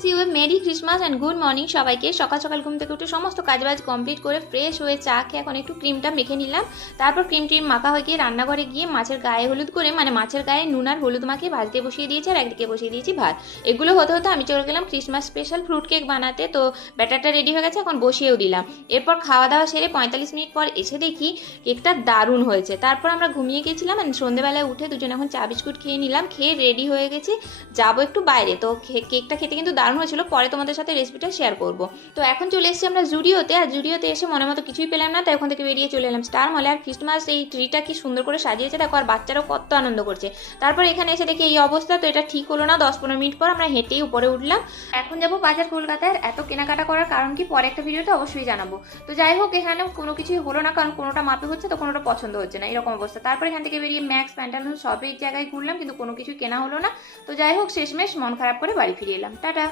C you merry Christmas and good morning সবাইকে। সকাল সকাল ঘুম থেকে উঠে সমস্ত কাজবাজ কমপ্লিট করে ফ্রেশ হয়ে চা খেয়ে এখন একটু ক্রিমটা মেখে নিলাম। তারপর ক্রিম মাখা হয়ে গিয়ে রান্নাঘরে গিয়ে মাছের গায়ে হলুদ করে মানে মাছের গায়ে নুন আর হলুদ মাখিয়ে ভাজতে বসিয়ে দিয়েছি, আর একদিকে বসিয়ে দিয়েছি ভাত। এগুলো হতে হতে আমি চলে গেলাম ক্রিসমাস স্পেশাল ফ্রুট কেক বানাতে। তো ব্যাটারটা রেডি হয়ে গেছে, এখন বসিয়েও দিলাম। এরপর খাওয়া দাওয়া সেরে 45 মিনিট পর এসে দেখি কেকটা দারুণ হয়েছে। তারপর আমরা ঘুমিয়ে গেছিলাম, সন্ধ্যেবেলায় উঠে দুজন এখন চা বিস্কুট খেয়ে নিলাম, খেয়ে রেডি হয়ে গেছি, যাবো একটু বাইরে। তো কেকটা খেতে কিন্তু দারুণ হয়েছিল, পরে তোমাদের সাথে রেসিপিটা শেয়ার করব। তো এখন চলে এসেছি আমরা জুডিওতে, আর জুডিওতে এসে মনের মতো কিছুই পেলাম না, তাই ওখান থেকে বেরিয়ে চলে এলাম স্টার মলে। আর ক্রিসমাস এই ট্রিটা কি সুন্দর করে সাজিয়েছে দেখো, আর বাচ্চারাও কত আনন্দ করছে। তারপর এখানে এসে দেখি এই অবস্থা, তো এটা ঠিক হলো না। 10-15 মিনিট পর আমরা হেঁটেই উপরে উঠলাম। এখন যাবো বাজার কলকাতায়। এত কেনাকাটা করার কারণ কি পরে একটা ভিডিওতে অবশ্যই জানাবো। তো যাই হোক, এখানে কোনো কিছুই হলো না, কারণ কোনোটা মাপে হচ্ছে তো কোনোটা পছন্দ হচ্ছে না, এরকম অবস্থা। তারপর এখান থেকে বেরিয়ে ম্যাক্স প্যান্টালুন সব এই জায়গায় ঘুরলাম, কিন্তু কোনো কিছুই কেনা হলো না। তো যাই হোক, শেষমেশ মন খারাপ করে বাড়ি ফিরে এলাম। টাটা।